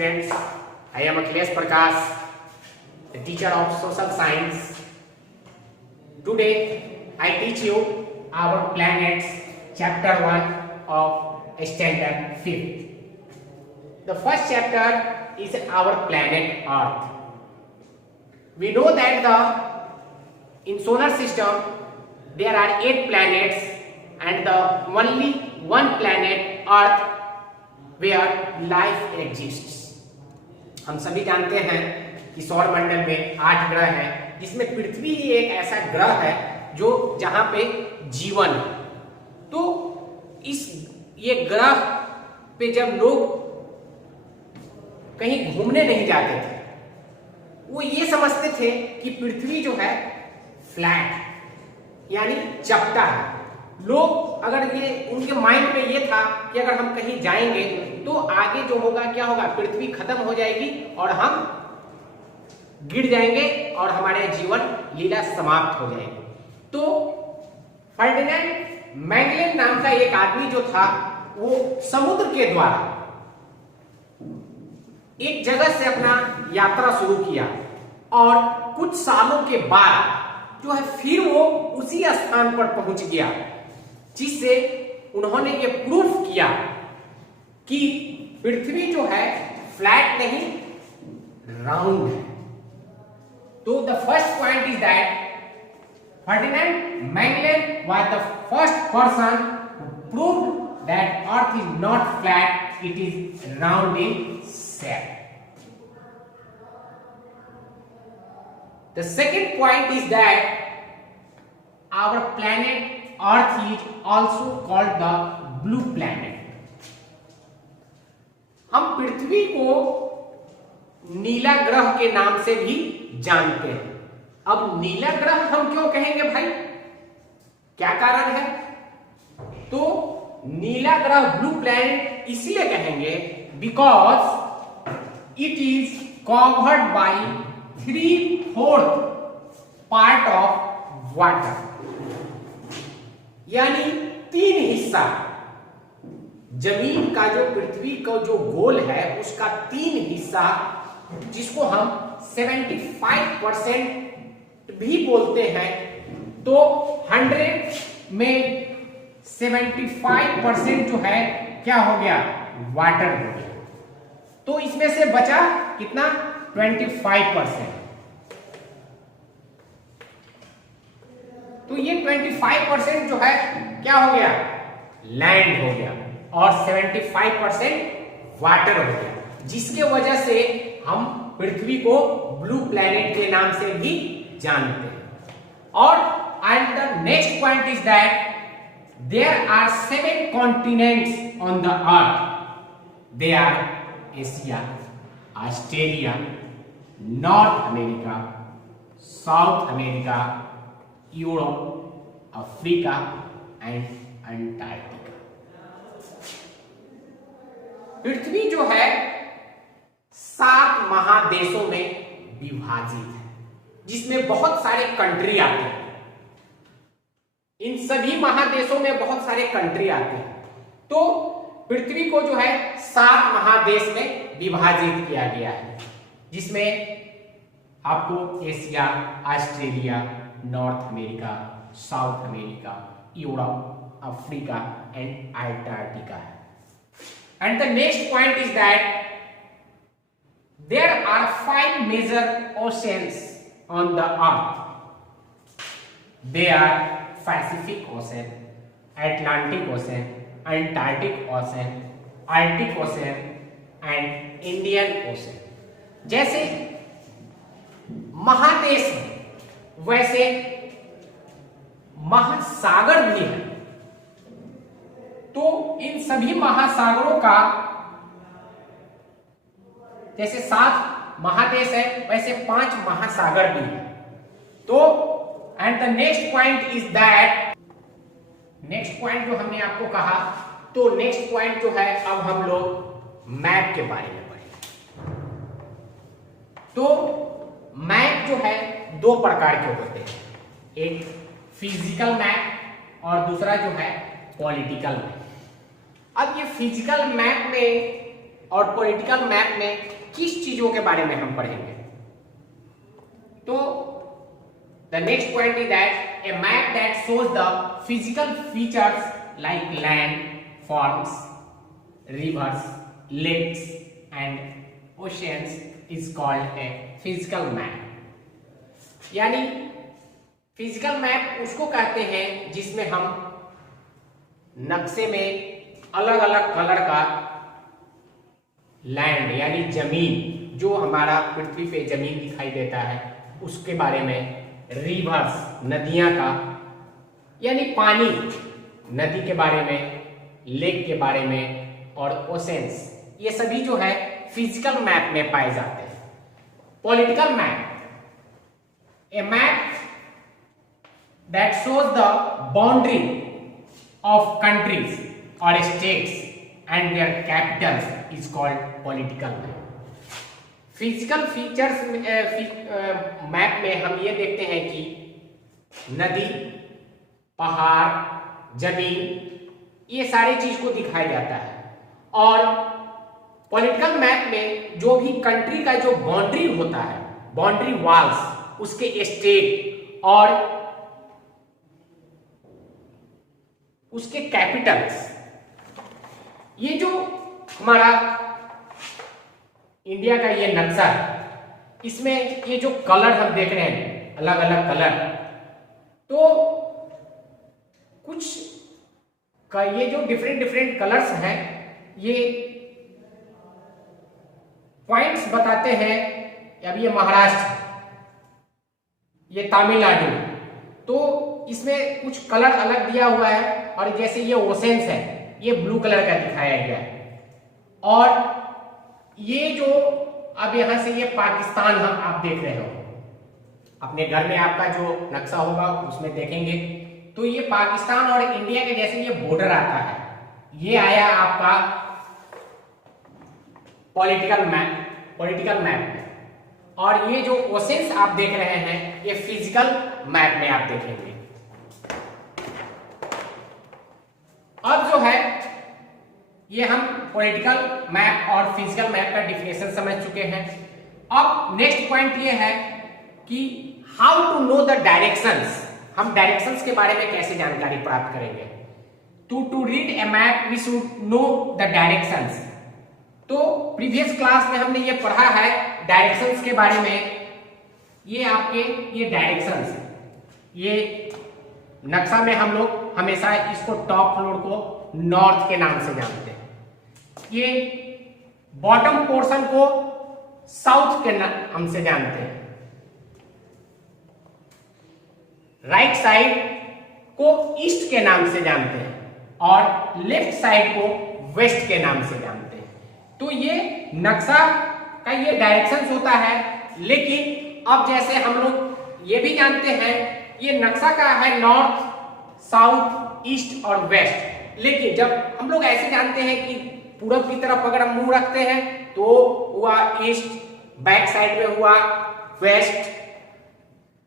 students, I am Akhilesh Prakash, the teacher of social science. Today I teach you our planets, chapter 1 of standard 5th. The first chapter is our planet Earth. We know that in solar system there are 8 planets and the only one planet Earth where life exists. हम सभी जानते हैं कि सौर मंडल में 8 ग्रह हैं, जिसमें पृथ्वी ही एक ऐसा ग्रह है जो जहां पे जीवन है। तो ये ग्रह पे जब लोग कहीं घूमने नहीं जाते थे, वो ये समझते थे कि पृथ्वी जो है फ्लैट यानी चपटा है। लोग अगर ये उनके माइंड में ये था कि अगर हम कहीं जाएंगे तो आगे जो होगा क्या होगा, पृथ्वी खत्म हो जाएगी और हम गिर जाएंगे और हमारे जीवन लीला समाप्त हो जाएगी। तो फर्डिनेंड मैगलेन नाम का एक आदमी जो था, वो समुद्र के द्वारा एक जगह से अपना यात्रा शुरू किया और कुछ सालों के बाद जो है फिर वो उसी स्थान पर पहुंच गया, जिससे उन्होंने ये प्रूफ किया कि पृथ्वी जो है फ्लैट नहीं राउंड है। तो the first point is that Ferdinand Magellan was the first person who proved that earth is not flat, it is round in shape. The second point is that our planet Earth is also called the blue planet. हम पृथ्वी को नीला ग्रह के नाम से भी जानते हैं। अब नीला ग्रह हम क्यों कहेंगे भाई, क्या कारण है? तो नीला ग्रह ब्लू प्लैनेट इसलिए कहेंगे because it is covered by 3/4 part of water, यानी 3 हिस्सा जमीन का, जो पृथ्वी का जो गोल है उसका 3 हिस्सा, जिसको हम 75% भी बोलते हैं। तो 100 में 75% जो है क्या हो गया, वाटर हो गया। तो इसमें से बचा कितना, 25%। तो ये 25% जो है क्या हो गया, लैंड हो गया और 75% वाटर हो गया, जिसके वजह से हम पृथ्वी को ब्लू प्लैनेट के नाम से भी जानते हैं। और and the next point is that there are 7 continents on the earth. They are Asia, Australia, North America, South America, Europe, Africa and Antarctica. पृथ्वी जो है 7 महादेशों में विभाजित है, जिसमें बहुत सारे कंट्री आते हैं। इन सभी महादेशों में बहुत सारे कंट्री आते हैं। तो पृथ्वी को जो है 7 महादेश में विभाजित किया गया है, जिसमें आपको Asia, Australia, North America, South America, Europe, Africa and Antarctica है। And the next point is that there are 5 major oceans on the earth. They are Pacific Ocean, Atlantic Ocean, Antarctic Ocean, Arctic Ocean and Indian Ocean. जैसे महादेश है, वैसे महासागर भी है। तो इन सभी महासागरों का, जैसे 7 महादेश है वैसे 5 महासागर भी है। तो and the next point is that, next point जो हमने आपको कहा, तो नेक्स्ट पॉइंट जो है अब हम लोग मैप के बारे में पढ़ेंगे। तो मैप जो है 2 प्रकार के होते हैं, एक फिजिकल मैप और दूसरा जो है पॉलिटिकल मैप। अब ये फिजिकल मैप में और पॉलिटिकल मैप में किस चीजों के बारे में हम पढ़ेंगे। तो the next point is that a map that shows the physical features like land, forms, rivers, lakes and oceans is called a physical map. यानी फिजिकल मैप उसको कहते हैं जिसमें हम नक्शे में अलग अलग कलर का लैंड यानी जमीन, जो हमारा पृथ्वी पे जमीन दिखाई देता है उसके बारे में, रिवर्स नदियां का यानी पानी, नदी के बारे में, लेक के बारे में, और ओशंस, ये सभी जो है फिजिकल मैप में पाए जाते हैं। Political map, a map that shows the boundary of countries और states and their capitals is called political map. Physical features map में हम ये देखते हैं कि नदी, पहाड़, जमीन, ये सारी चीज को दिखाया जाता है। और पॉलिटिकल मैप में जो भी कंट्री का जो बाउंड्री होता है, बाउंड्री वॉल्स, उसके स्टेट और उसके कैपिटल्स, ये जो हमारा इंडिया का ये नक्शा है, इसमें ये जो कलर हम देख रहे हैं, अलग अलग कलर, तो कुछ का ये जो डिफरेंट कलर्स हैं, ये पॉइंट्स बताते हैं। अभी ये महाराष्ट्र, ये तमिलनाडु, तो इसमें कुछ कलर अलग दिया हुआ है। और जैसे ये ओशंस है, ये ब्लू कलर का दिखाया गया है। और ये जो अब यहां से ये पाकिस्तान हम आप देख रहे हो, अपने घर में आपका जो नक्शा होगा उसमें देखेंगे, तो ये पाकिस्तान और इंडिया के जैसे ये बॉर्डर आता है, ये आया आपका पॉलिटिकल मैप में। और ये जो ओशंस आप देख रहे हैं, ये फिजिकल मैप में आप देखेंगे। अब जो है ये हम पॉलिटिकल मैप और फिजिकल मैप का डिफिनेशन समझ चुके हैं। अब नेक्स्ट पॉइंट ये है कि how to know the directions, हम डायरेक्शंस के बारे में कैसे जानकारी प्राप्त करेंगे। To read a map we should know the directions. तो प्रीवियस क्लास में हमने ये पढ़ा है डायरेक्शंस के बारे में। ये आपके ये डायरेक्शंस, ये नक्शा में हम लोग हमेशा इसको टॉप फ्लोर को नॉर्थ के नाम से जानते हैं, ये बॉटम पोर्शन को साउथ के नाम से जानते हैं, राइट साइड को ईस्ट के नाम से जानते हैं, और लेफ्ट साइड को वेस्ट के नाम से जानते हैं। तो ये नक्शा का ये डायरेक्शंस होता है। लेकिन अब जैसे हम लोग ये भी जानते हैं, ये नक्शा का है नॉर्थ, साउथ, ईस्ट और वेस्ट। लेकिन जब हम लोग ऐसे जानते हैं कि पूरब की तरफ अगर हम मुंह रखते हैं तो हुआ ईस्ट, बैक साइड में हुआ west,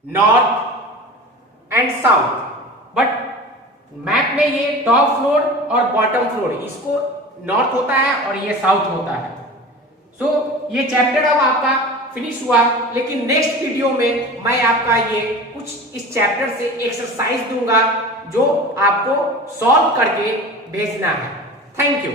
north and south. But map में ये टॉप फ्लोर और बॉटम फ्लोर, इसको नॉर्थ होता है और ये साउथ होता है। सो ये चैप्टर अब आपका फिनिश हुआ। लेकिन नेक्स्ट वीडियो में मैं आपका ये कुछ इस चैप्टर से एक्सरसाइज दूंगा जो आपको सॉल्व करके भेजना है। Thank you.